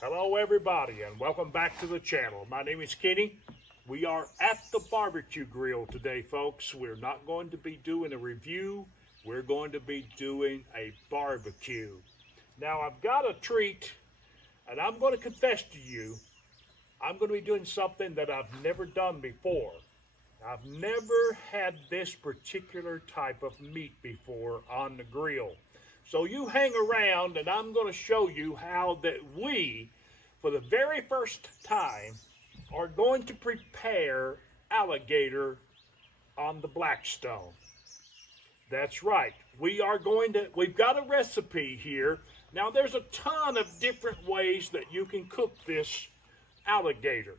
Hello everybody and welcome back to the channel. My name is Kenny. We are at the barbecue grill today, folks. We're not going to be doing a review. We're going to be doing a barbecue. Now I've got a treat and I'm going to confess to you, I'm going to be doing something that I've never done before. I've never had this particular type of meat before on the grill. So you hang around and I'm going to show you how that we, for the very first time, are going to prepare alligator on the Blackstone. That's right. We've got a recipe here. Now there's a ton of different ways that you can cook this alligator.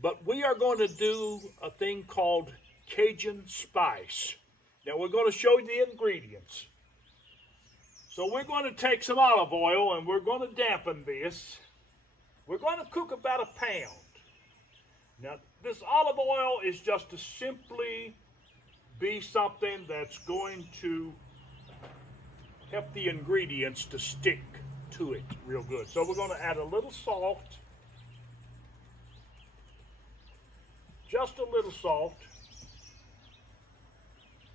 But we are going to do a thing called Cajun spice. Now we're going to show you the ingredients. So we're going to take some olive oil and we're going to dampen this. We're going to cook about a pound. Now this olive oil is just to simply be something that's going to help the ingredients to stick to it real good. So we're going to add a little salt. Just a little salt.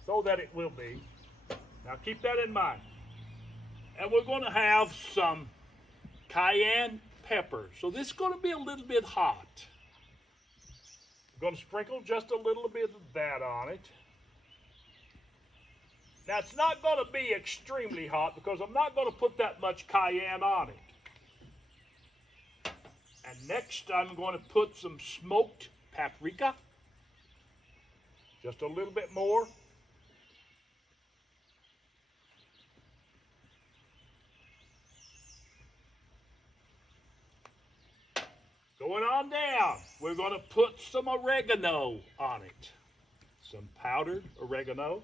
So that it will be. Now keep that in mind. And we're going to have some cayenne pepper. So this is going to be a little bit hot. We're going to sprinkle just a little bit of that on it. Now it's not going to be extremely hot because I'm not going to put that much cayenne on it. And next I'm going to put some smoked paprika. Just a little bit more. Going on down, we're going to put some oregano on it. Some powdered oregano.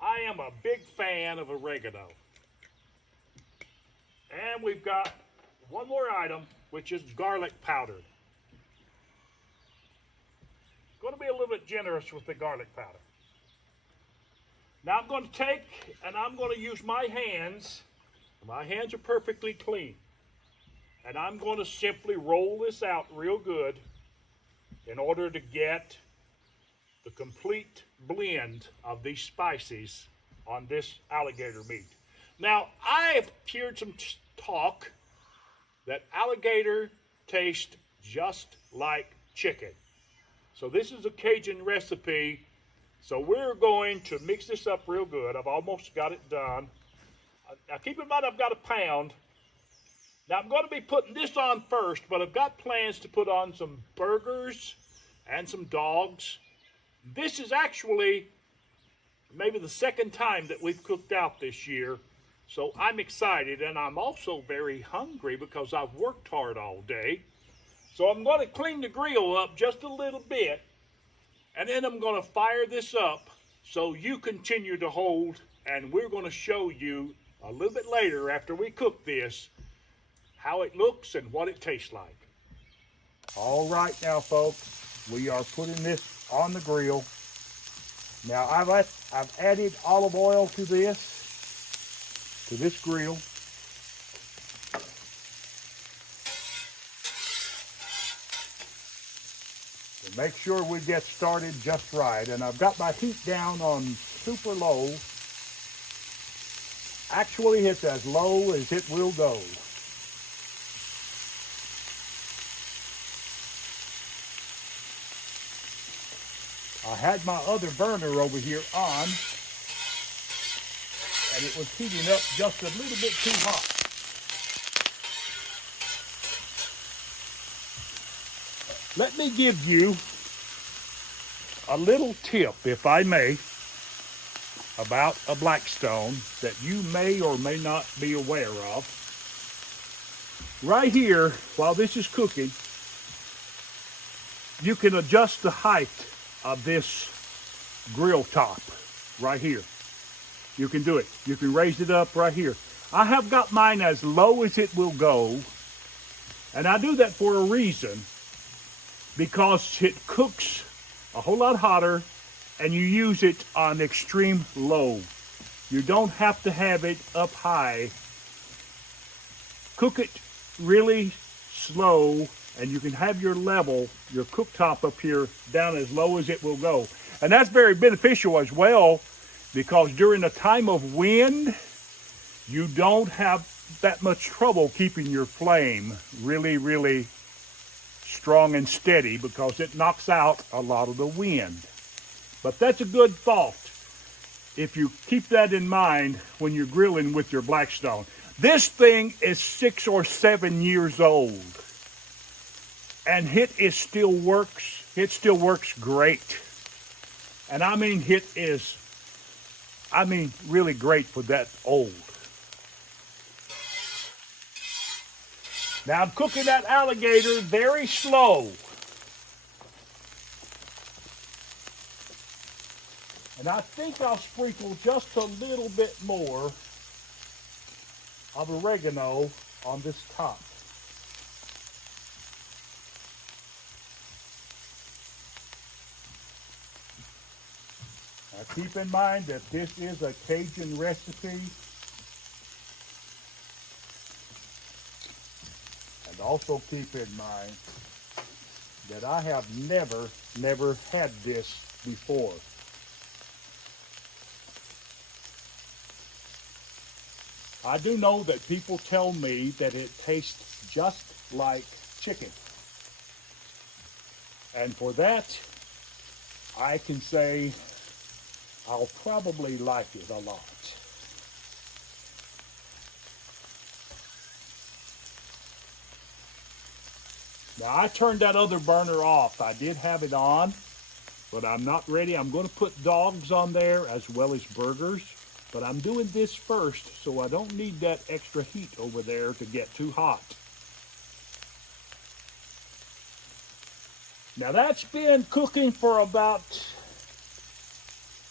I am a big fan of oregano. And we've got one more item, which is garlic powder. Going to be a little bit generous with the garlic powder. Now I'm going to take and I'm going to use my hands. My hands are perfectly clean. And I'm going to simply roll this out real good in order to get the complete blend of these spices on this alligator meat. Now I've heard some talk that alligator tastes just like chicken. So this is a Cajun recipe. So we're going to mix this up real good. I've almost got it done. Now keep in mind I've got a pound. Now I'm going to be putting this on first, but I've got plans to put on some burgers and some dogs. This is actually maybe the second time that we've cooked out this year. So I'm excited and I'm also very hungry because I've worked hard all day. So I'm going to clean the grill up just a little bit. And then I'm going to fire this up so you continue to hold, and we're going to show you a little bit later after we cook this how it looks and what it tastes like. All right now, folks, we are putting this on the grill. Now I've added olive oil to this grill. Make sure we get started just right. And I've got my heat down on super low. Actually, it's as low as it will go. I had my other burner over here on, and it was heating up just a little bit too hot. Let me give you a little tip, if I may, about a Blackstone that you may or may not be aware of. Right here, while this is cooking, you can adjust the height of this grill top right here. You can do it. You can raise it up right here. I have got mine as low as it will go, and I do that for a reason. Because it cooks a whole lot hotter and you use it on extreme low. You don't have to have it up high. Cook it really slow, and you can have your level, your cooktop up here, down as low as it will go. And that's very beneficial as well, because during a time of wind, you don't have that much trouble keeping your flame really, really strong and steady, because it knocks out a lot of the wind. But that's a good thought if you keep that in mind when you're grilling with your Blackstone. This thing is 6 or 7 years old, and it still works. It still works great. And I mean, it is, really great for that old. Now I'm cooking that alligator very slow. And I think I'll sprinkle just a little bit more of oregano on this top. Now keep in mind that this is a Cajun recipe. And also keep in mind that I have never had this before. I do know that people tell me that it tastes just like chicken. And for that, I can say I'll probably like it a lot. Now I turned that other burner off. I did have it on, but I'm not ready. I'm going to put dogs on there as well as burgers. But I'm doing this first, so I don't need that extra heat over there to get too hot. Now that's been cooking for about,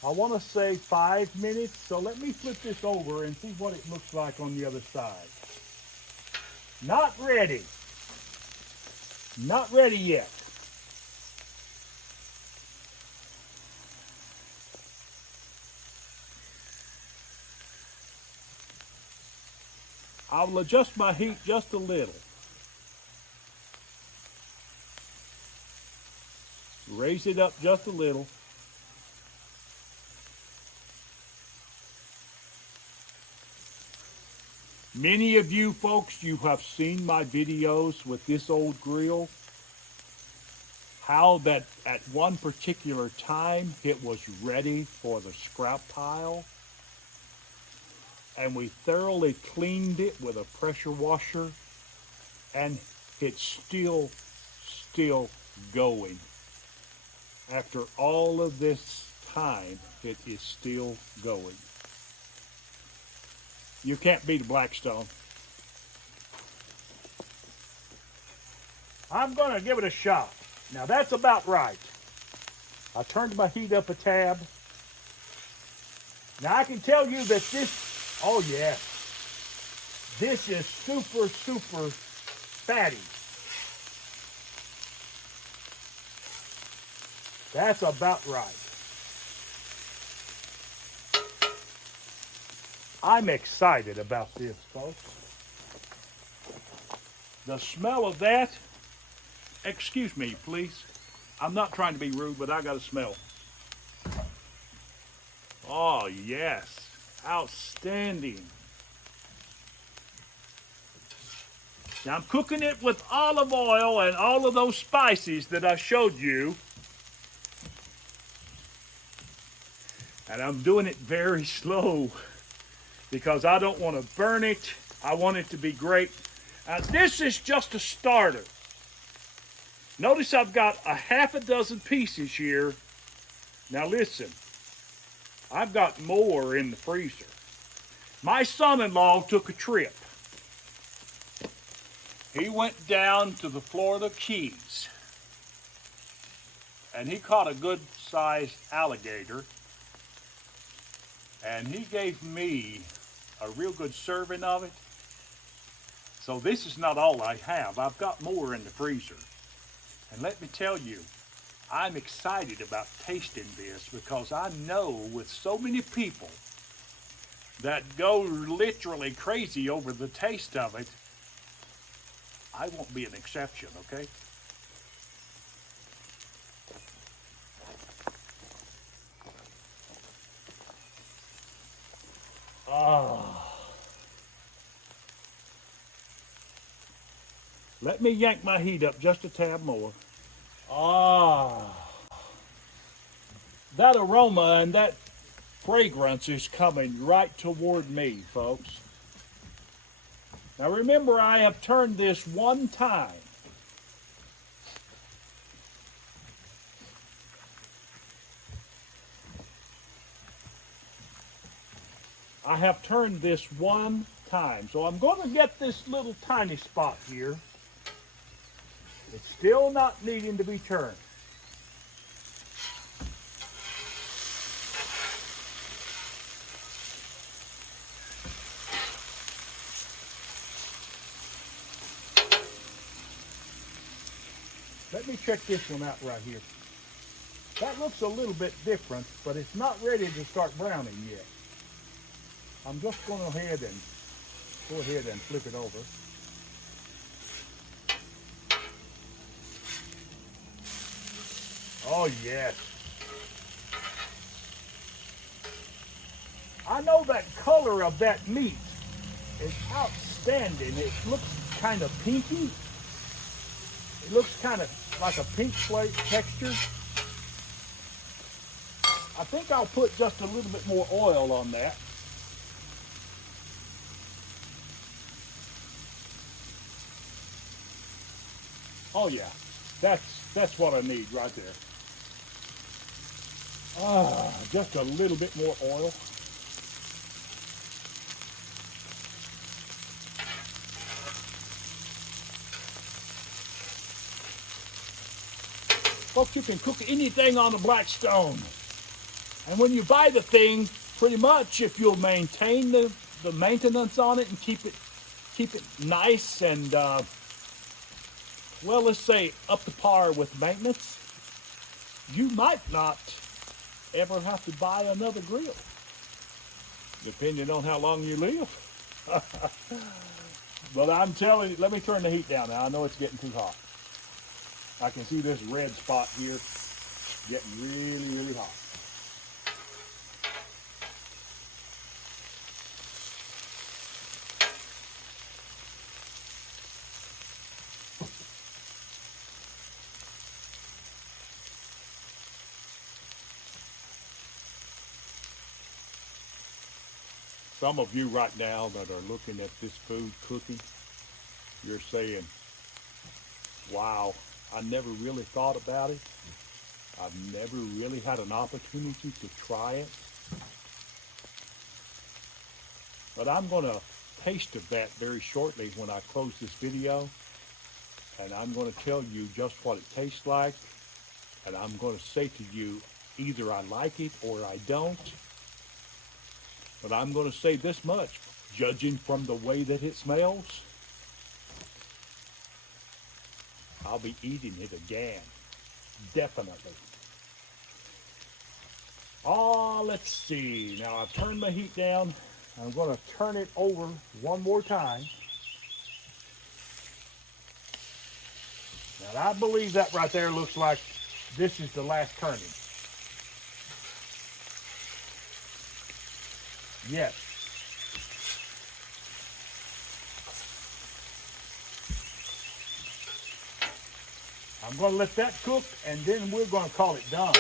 I want to say 5 minutes. So let me flip this over and see what it looks like on the other side. Not ready. Not ready yet. I will adjust my heat just a little. Raise it up just a little. Many of you folks, you have seen my videos with this old grill. How that at one particular time it was ready for the scrap pile. And we thoroughly cleaned it with a pressure washer, and it's still going. After all of this time, it is still going. You can't beat a Blackstone. I'm going to give it a shot. Now that's about right. I turned my heat up a tab. Now I can tell you that this, oh yeah, this is super fatty. That's about right. I'm excited about this, folks. The smell of that, excuse me, please. I'm not trying to be rude, but I got a smell. Oh, yes. Outstanding. Now I'm cooking it with olive oil and all of those spices that I showed you. And I'm doing it very slow because I don't want to burn it. I want it to be great. This is just a starter. Notice I've got a half a dozen pieces here. Now listen, I've got more in the freezer. My son-in-law took a trip. He went down to the Florida Keys and he caught a good-sized alligator, and he gave me a real good serving of it. So this is not all I have. I've got more in the freezer. And let me tell you, I'm excited about tasting this because I know with so many people that go literally crazy over the taste of it, I won't be an exception, okay? Ah. Let me yank my heat up just a tad more. Ah. That aroma and that fragrance is coming right toward me, folks. Now remember, I have turned this one time. I have turned this one time. So I'm going to get this little tiny spot here. It's still not needing to be turned. Let me check this one out right here. That looks a little bit different, but it's not ready to start browning yet. I'm just going to go ahead and flip it over. Oh yes. I know that color of that meat is outstanding. It looks kind of pinky. It looks kind of like a pink slate texture. I think I'll put just a little bit more oil on that. Oh yeah, that's what I need right there. Just a little bit more oil. Folks, you can cook anything on the Blackstone. And when you buy the thing, pretty much if you'll maintain the maintenance on it and keep it nice and well, let's say up to par with maintenance, you might not ever have to buy another grill, depending on how long you live. But I'm telling you, let me turn the heat down now. I know it's getting too hot. I can see this red spot here getting really, really hot. Some of you right now that are looking at this food cooking, you're saying, wow, I never really thought about it. I've never really had an opportunity to try it. But I'm going to taste of that very shortly when I close this video. And I'm going to tell you just what it tastes like. And I'm going to say to you, either I like it or I don't. But I'm going to say this much, judging from the way that it smells, I'll be eating it again, definitely. Oh, let's see. Now I've turned my heat down. I'm going to turn it over one more time. Now I believe that right there looks like this is the last turning. Yes. I'm going to let that cook, and then we're going to call it done.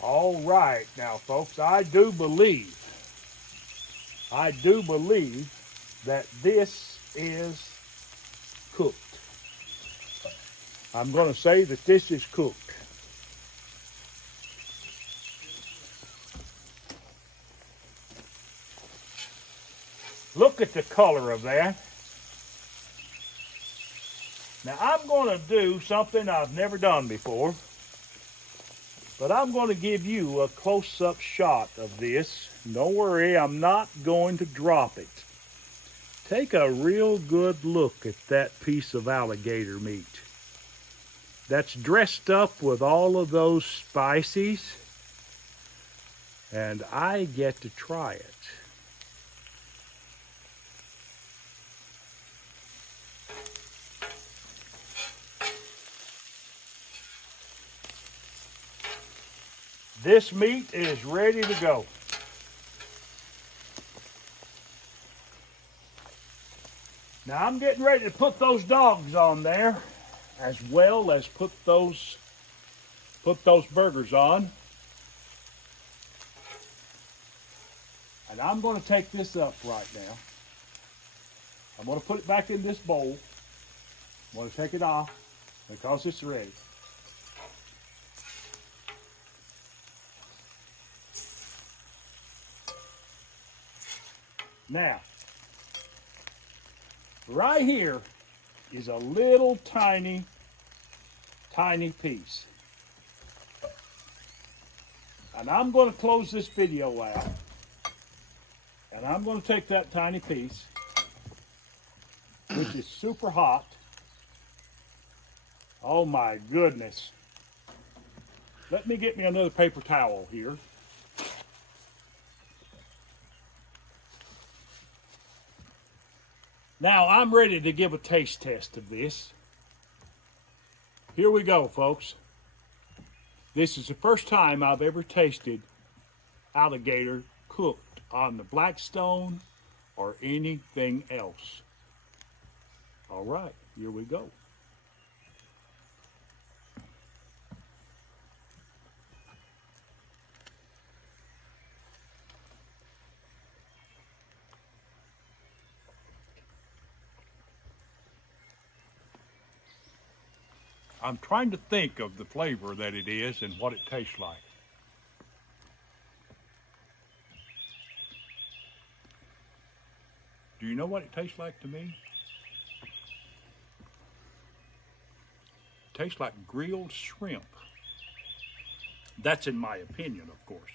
All right, now folks, I do believe that this is cooked. I'm going to say that this is cooked. Look at the color of that. Now I'm going to do something I've never done before, but I'm going to give you a close-up shot of this. Don't worry, I'm not going to drop it. Take a real good look at that piece of alligator meat. That's dressed up with all of those spices, and I get to try it. This meat is ready to go. Now I'm getting ready to put those dogs on there, as well as put those burgers on. And I'm going to take this up right now. I'm going to put it back in this bowl. I'm going to take it off because it's ready. Now, right here is a little tiny piece. And I'm going to close this video out. And I'm going to take that tiny piece, which is super hot. Oh my goodness. Let me get me another paper towel here. Now I'm ready to give a taste test of this. Here we go, folks. This is the first time I've ever tasted alligator cooked on the Blackstone or anything else. All right, here we go. I'm trying to think of the flavor that it is and what it tastes like. Do you know what it tastes like to me? It tastes like grilled shrimp. That's in my opinion, of course.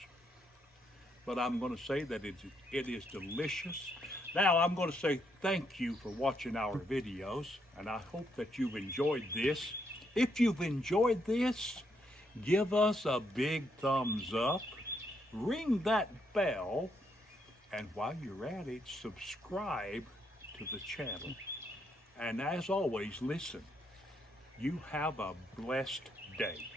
But I'm going to say that it is delicious. Now I'm going to say thank you for watching our videos, and I hope that you've enjoyed this. If you've enjoyed this, give us a big thumbs up, ring that bell, and while you're at it, subscribe to the channel. And as always, listen, you have a blessed day.